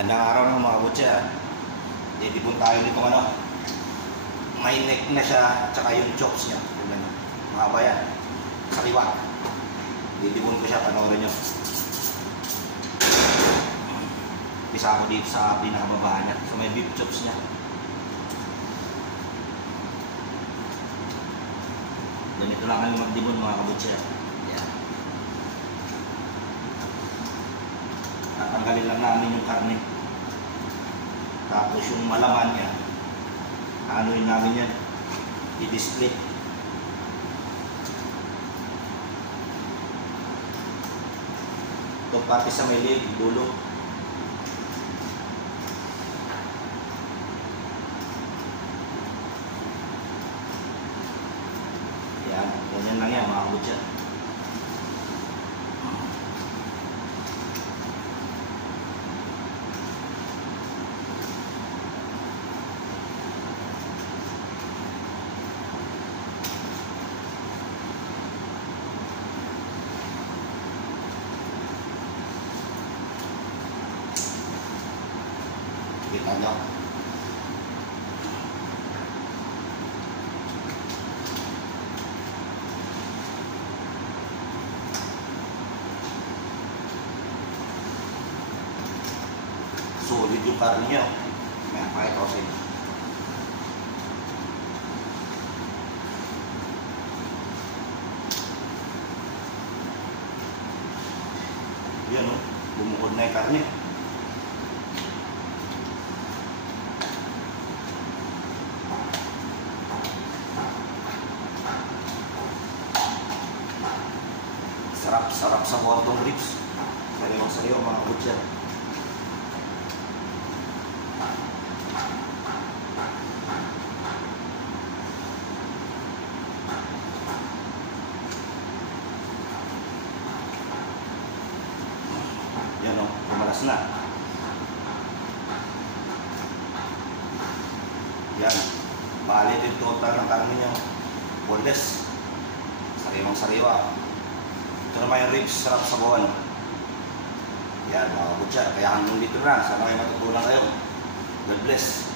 Gandang araw ng mga butcher. Didibon tayo nitong ano, may neck na siya, tsaka yung chops niya. Mahaba yan. Sariwa. Didibon ko siya, panoorin nyo. Pisa ko dito sa pinakababaan niya. So may beef chops niya. Ganito lang kami magdibon mga kabutcher. Yan. Tatanggalin lang namin yung karne. Tapos yung malaman niya, anuin namin yan, i-display. Ito pati sa may leg, dulo. Yan, ganyan lang yan mga kabutcher. Kita nyo. Solid yung karne nyo. May pakita ko sa inyo. Yan o. Bumukod na yung karne. Sarap sa bottom ribs. Sariwang mga butcher. Yan o, pumalas na. Yan. Bali din total ng karne niya. Boneless. Sariwang-sariwa. Ito naman yung ribs, sarap sa bawal. Yan mga butcher, kaya hanggang dito na. Sana kayo matutunan kayo. God bless.